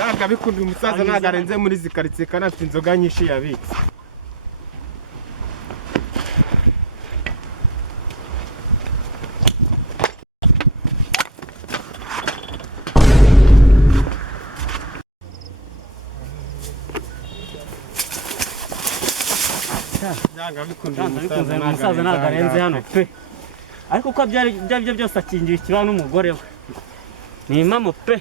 Yaga bikunda umusaza nagarenze muri zikaritsiye kana afite inzoga nyinshi yabitse. Yaga bikunda umusaza nagarenze hano pe. Ariko ko byari byose akingira ikibano n'umugore we. Ni impamo pe.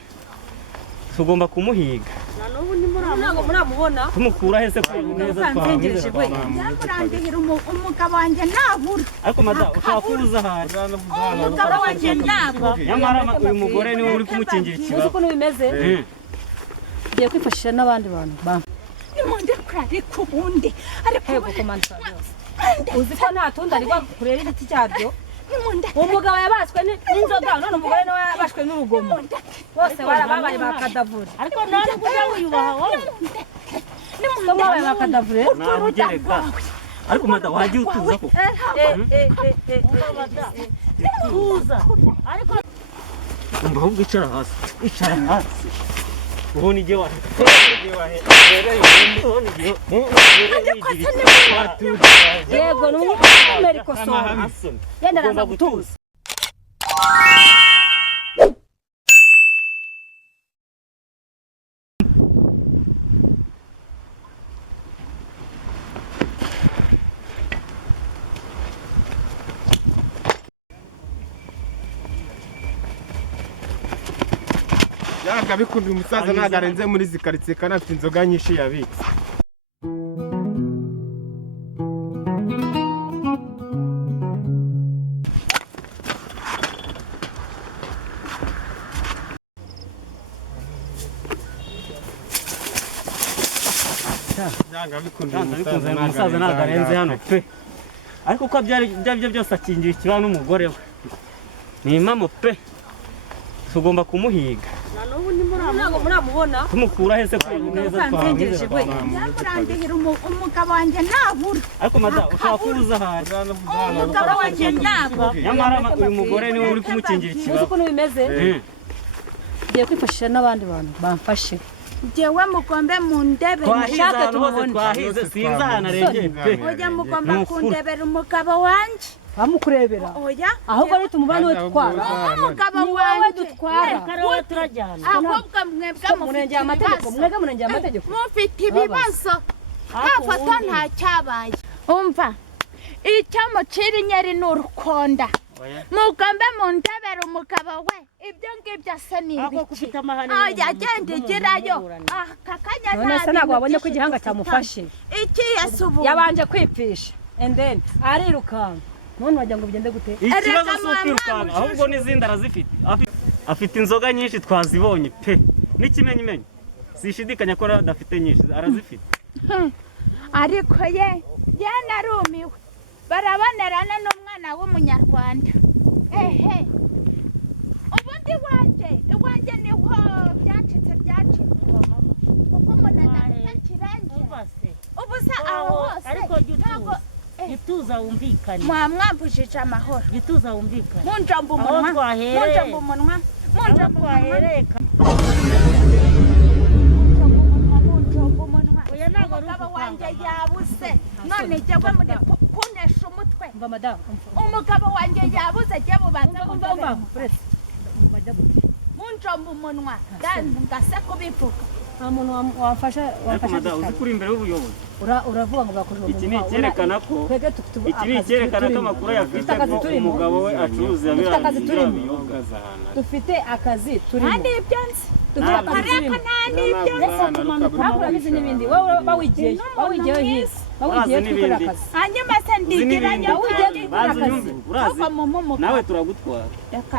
Tugomba kumuhiga. Nanubu ni muramubona. Tumukura hese ko neza twamugejeje we. Yamurandihira umugabo wanjye nabura. Ariko mada ushaka kuza hari. Umugabo wanjye nabura. Nyamara uyu mugore niwe uri kumukingira ikibano. Uko bimeze? Giye kwifashisha n'abandi bantu. Nimunde kurari kubundi. Ariko komanda. Uzi ko nta tundi ari kurera igiti cyabyo. Umugabo yabaswe n'inzoga none umugore nawe yabashwe n'urugomo bose barababaye bakadavura ariko none kuja wiyubaha wowe nimubaye bakadavura ariko mada wagiye utuza ko tuza ariko umva ahubwo icara hasi ubona ije wahe yego n'umumeri kosora yenda raza gutuza Yaga bikunda umusaza nagarenze muri zikaritsiye kana afite inzoga nyinshi yabitse. Yaga bikunda umusaza nagarenze hano pe. Ariko ko byari byose akingira ikibano n'umugore we. Ni impamo pe. Tugomba kumuhiga. Nanubu ni muramubona. Tumukura hese ko neza twamugejeje we. Yamurandihira umugabo wanjye nabura. Ariko mada ushaka kuza hari. Umugabo wanjye nabura. Nyamara uyu mugore niwe uri kumukingira ikibano. Uko bimeze? Giye kwifashisha n'abandi bantu bamfashe. Jewe mugombe mu ndebe mushake tubone. Twahize sinza hana regeye pe. Oya mugomba kundebera umugabo wanje. Bamukurebera oya ahubwo ari tumubane we twara umugabo wawe dutwara karawe turajyana ahubwo mwebwe murenge amategeko mwege murenge amategeko mufite ibibazo hafoto nta cyabaye umva icyo mucira inyeri n'urukonda mugombe mu ndebera umugabo we ibyo ngibyo asa n'ibiki oya genda igirayo kakanya none ntabwo wabonye ko igihanga cyamufashe iki yasubu yabanje kwipfisha and then arirukanka none wajya ngo bigende gute ikibazo cy'ukwirukanka ahubwo n'izindi arazifite afite inzoga nyinshi twazibonye pe n'ikimenyimenyi sishidikanya ko adafite nyinshi arazifite ariko ye narumiwe barabonerana n'umwana w'umunyarwanda ehe ubundi wanje niho byacitse kuko umunana ntakiranje ubusa aho hose ariko gituza wumvikane mwamwambujije amahoro gituza wumvikane munjomba umunwa umugabo wanjye yabuze none jyewe muri kunesha umutwe umugabo wanjye yabuze jye bubanza munjomba umunwa ngase kubivuga nta muntu wamfasha uzi kuri imbere y'ubuyobozi uravuga ngo gakurira iki ni icyerekana ko amakuru yafite umugabo we acuruza ibiyoga zahana dufite akazi turimo kandi ibyo nzi dufite akazi turimo urabizi n'ibindi wowe bawigiyeho hisi bawigiyeho kwikorera akazi hanyuma se ndigirayo nawe turagutwara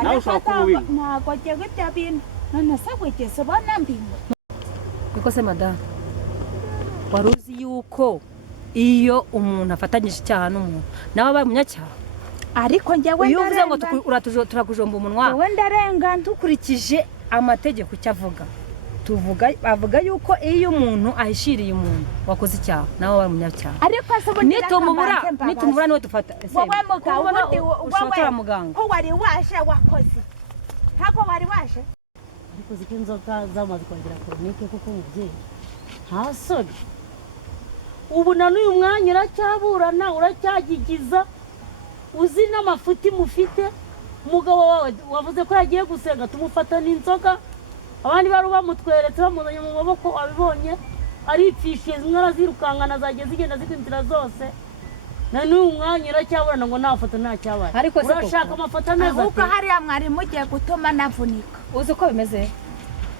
nawe ushobora kuba ubizi ntabwo jyewe ibyo bintu none se wigeze ubona mbimwe niko se madamu wari uzi yuko iyo umuntu afatanyije icyaha n'umuntu nawe abaye umunyacyaha ariko njyewe iyo uvuze ngo turakujomba umunwa wowe ndarenga dukurikije amategeko icyo avuga bavuga yuko iyo umuntu ahishiriye umuntu wakoze icyaha nawe abaye umunyacyaha ariko se nitumubura niwe dufata wowe mugabo ushobora muganga ko wari waje wakoze ntabwo wari waje ariko ziko inzoga zamaze kongera koronike kuko umubyeyi nta soni ubu na n'uyu mwanya uracyaburana uracyagigiza uzi n'amafuti mufite umugabo wawe wavuze ko yagiye gusenga tumufata n'inzoga abandi bari bamutweretse bamuzanye mu maboko wabibonye aripfishiye zimwe arazirukankana zagiye zigenda zikwinjira zose na n'uyu mwanya uracyaburana ngo nta foto nta cyabaye urashaka amafoto ameze ahubwo hariya mwari mugiye gutuma navunika uzi uko bimeze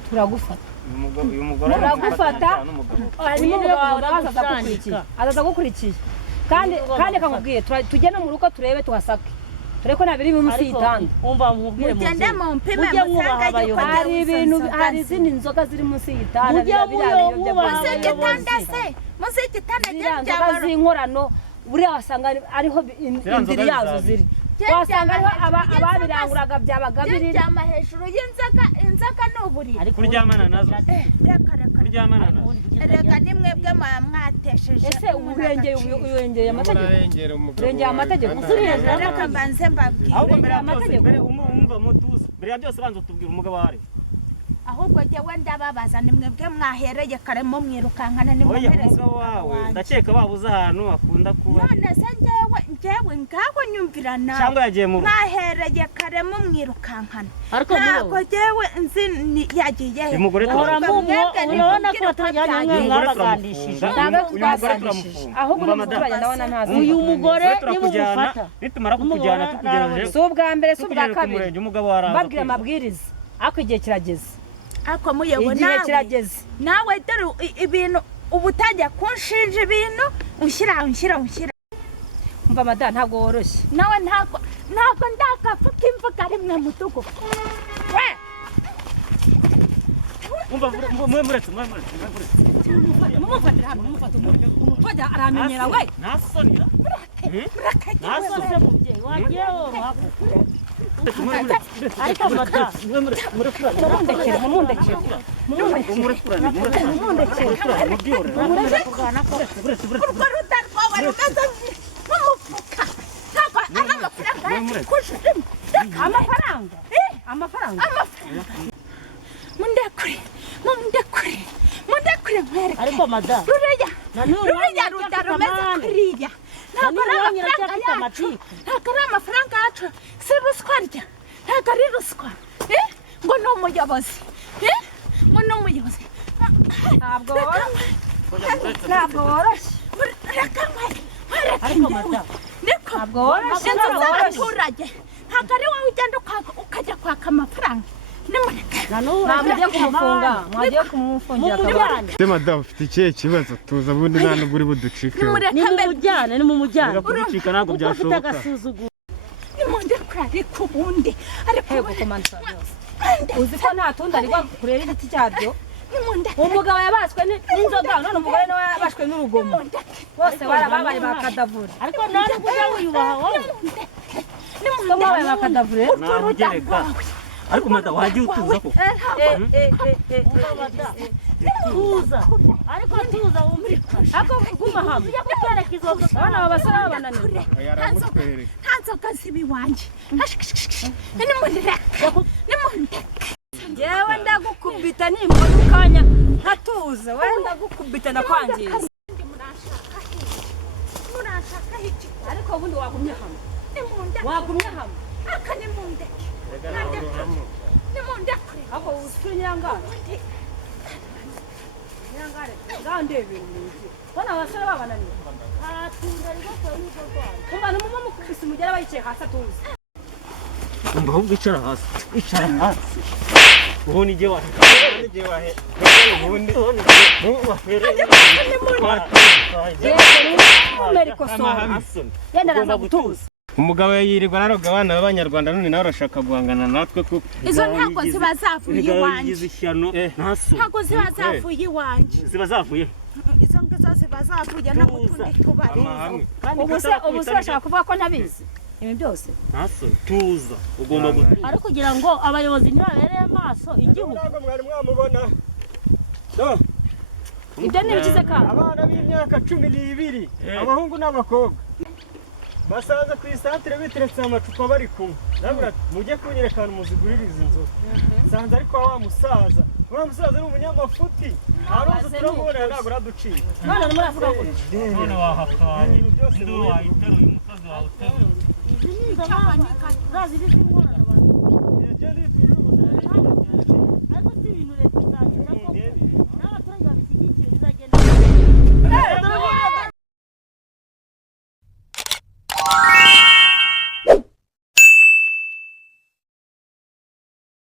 turagufata uyu mugore turagufata hanyuma umugabo wawe azaza gukurikiye kandi kamubwiye tujye no mu rugo turebe tuhasake turebe ko nta biri munsi y'itanda umva mubwire mugende mu mpime musanga yuko hari ibintu hari izindi nzoga ziri munsi y'itanda munsi y'igitanda inzoga z'inkorano buriya wasanga ariho indiri yazo ziri wasanga ariho ababiranguraga byabaga biri byama hejuru y'inzoga n'uburiri kuryamana nazo kuryamana nazo reka ni mwebwe mwatesheje ese urengeye amategeko urengeye amategeko reka mbanze mbabwire ahubwo mbere umva mutuza mbere ya byose banza utubwira umugabo wawe ahubwo jyewe ndababaza ni mwebwe mwahereye kare mu mwirukankana ni muhereze umugabo wawe ndakeka babuze ahantu akunda kuba none se njyewe ngaho nyumvira nawe cyangwa yagiye mu mwahereye kare mu mwirukankana ariko ntabwo jyewe nzi yagiye he umugore urabona ko batajyanye mwabagandishije ahubwo n'umuturage ndabona ntazi uyu mugore nimufata nitumara kukujyana tukugejeje si ubwa mbere si ubwa kabiri umugabo waraza babwira amabwiriza ariko igihe kirageze ako muyewe igihe kirageze nawe dore ibintu ubu utajya kunshinja ibintu unshyira umva madame ntabwo woroshye nawe ntabwo ndakafuka imvuga rimwe mutugu we umva muretse mumufatira hano umuturage aramenyera we nasonira murakajya mubyeyi wagiye ariko madamu mumundekere urwo ruda rwawe rumeze nk'umufuka ntabwo ari amafaranga mundekure mwereke ariko madamu ruriya ruda rumeze kuriya ntabwo ari amafaranga yacu si ruswa rya ntabwo ari ruswa ngo ni umuyobozi ntabwo woroshye reka ariko madamu ntabwo woroshye inzu z'abaturage ntabwo ari wowe ugenda ukajya kwaka amafaranga mwagiye kumufungira akabari madamu ufite ikihe kibazo tuza ubundi nta nubwo uri buducike ni mu mujyane kuducika ntabwo byashoboka nimundekure ariko ubundi ariko komansa byose uzi ko nta tundi ari kurera igiti cyabyo umugabo yabaswe n'inzoga none umugore nawe yabashwe n'urugomo bose barababaye bakadavura ariko none kujya wiyubaha wowe babaye bakadavura ariko madamu wagiye utuza ko tuza ariko tuza wumvikana ako guma hamwe ujya kutwereka izo nzoga abana babasore babananiye nta nzoga ziba iwanjye nimundeke yewe ndagukubita nimbona ukanya nkatuza we ndagukubita ndakwangiza murashaka iki ariko ubundi wagumye hamwe aka nimundeke nimundekure ako usuri nyangare ngandebera umuntu bona abasore babananiye hatunda rwose n'ubwo rwanda kumva numwe mukubise umugera bayicaye hasi atuze umva ahubwo icara hasi ubundi igihe ubundi yenda araza gutuza umugabo yirirwa naroga abana b'abanyarwanda none nawe urashaka guhangana natwe kuko izo ntabwo ziba zavuye iwanjye ntabwo ziba zavuye iwanjye ziba zavuye izo ngizo ziba zavuye no gutundi tubari ubu se bashaka kuvuga ko ntabizi ibi byose tuza ugomba gutuza ari kugira ngo abayobozi ntibabereye amaso igihugu ntabwo mwari mwamubona ibyo ni ibikize ka abana b'imyaka 12 abahungu n'abakobwa basanze ku isantere biteretse amacupa bari kumwe nabura mujye kunyerekana umuzigurira izi nzoga sanze ariko wa musaza uriya musaza ni umunyamafuti aruzi turamubonera ntabwo uraduciye none muravuga ngo none wahakanye induru wayiteruye umusaza wawe uteruye izi ni inzoga zazi izi nkora